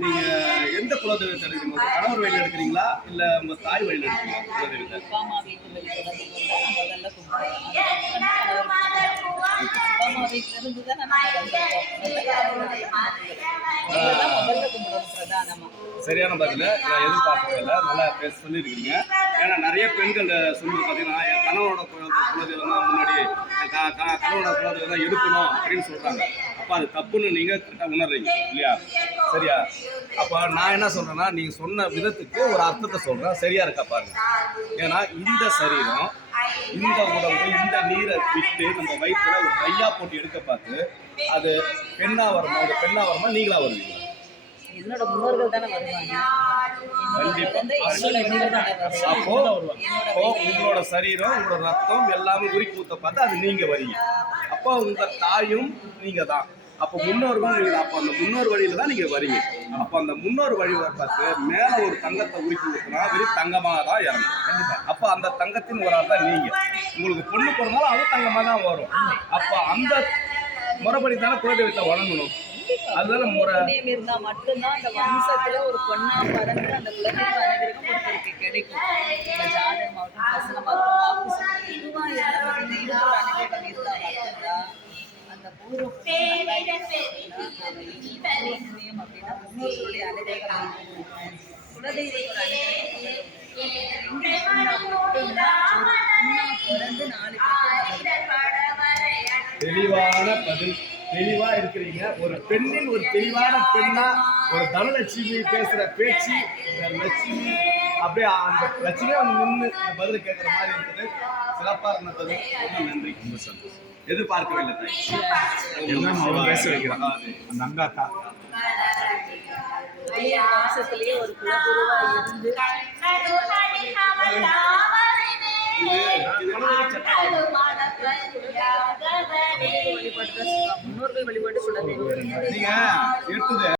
நீங்க எந்த குலதெய்வத்தை எடுக்கிறீங்க? உங்க கணவர் வழியில் எடுக்கிறீங்களா? இல்ல உங்க தாய் வழியில் எடுக்கிறீங்களா குலதெய்வத்தை? அம்மா வீட்டு முதல்ல சரியான பதில. நான் எதிர்பார்க்கவே இல்லை. நல்லா பேச சொல்லியிருக்கீங்க ஏன்னா நிறைய பெண்கள் சொல்லி பார்த்தீங்கன்னா என் கணவனோட குலதெய்வம் தான் முன்னாடி கணவனோட குலதெய்வம் தான் எடுக்கணும் அப்படின்னு சொல்றாங்க. அப்போ அது தப்புன்னு நீங்க கரெக்டாக உணர்றீங்க இல்லையா? சரியா? அப்போ நான் என்ன சொல்றேன்னா நீங்க சொன்ன விதத்துக்கு ஒரு அர்த்தத்தை சொல்றேன். சரியா இருக்கா பாருங்க. ஏன்னா இந்த சரீரம் இந்த உடம்பு இந்த நீரை விட்டு நம்ம வயிற்றுல ஒரு கையா போட்டு எடுக்க பார்த்து அது பெண்ணா வருமா அது பெண்ணா வருமா நீங்களா வருவீங்க? என்னோட முன்னோர்கள் தானே வருவாங்க. அப்போ உங்களோட சரீரம் உங்களோட ரத்தம் எல்லாமே உருக்கி ஊத்த பார்த்து அது நீங்க வரீங்க. அப்போ உங்க தாயும் நீங்க தான் அப்போ முன்னோர்கள் நீங்கள் அப்போ அந்த முன்னோர் வழியில் தான் நீங்கள் வரீங்க. அப்போ அந்த முன்னோர் வழியில் பார்த்து மேலே ஒரு தங்கத்தை உருக்கி ஊத்துனா வெறும் தங்கமாக தான் இறங்கும். கண்டிப்பாக அப்போ அந்த தங்கத்தின் ஒரு ஆள் தான் நீங்கள் உங்களுக்கு பொண்ணு பிறந்தாலும் அது தங்கமாக தான் வரும். அப்போ அந்த முறைப்படி தானே குலதெய்வத்தை வணங்கணும். அதுதானே முறை. புண்ணியம் இருந்தா மட்டும்தான் அந்த வம்சத்துல ஒரு பொண்ணா பறந்து அந்த குலதெய்வ அனுகிரகம் ஒருத்தருக்கு கிடைக்கும். இந்த ஜாதகமாகட்டும் வசனமாகட்டும் வாக்கு சொல்றது எதுவா இருந்தாலும் இந்த ஈடுபாடு அனுகிரகம் இருந்தா மட்டும்தான் அந்த பூர்வ தெளிவான பதில். தெளிவா இருக்கிறீங்க. ஒரு பெண்ணின் ஒரு தெளிவான பெண்ணா ஒரு தனலட்சுமி பேசுற பேச்சு இந்த லட்சுமி அப்படியே அந்த லட்சுமியே வந்து நின்று பதில் கேட்குற மாதிரி இருக்குது. சிறப்பா இருந்த பதில். ரொம்ப நன்றி. ரொம்ப சந்தோஷம். எதிர்பார்க்கவே இல்லை தாய் எல்லாம் பேச. அதாவது, அந்த அங்கா அக்கா ஒரு குலகுருவா இருந்து. முன்னோர்கள் வழிபாடு குலதெய்வம் நீங்க எடுத்தது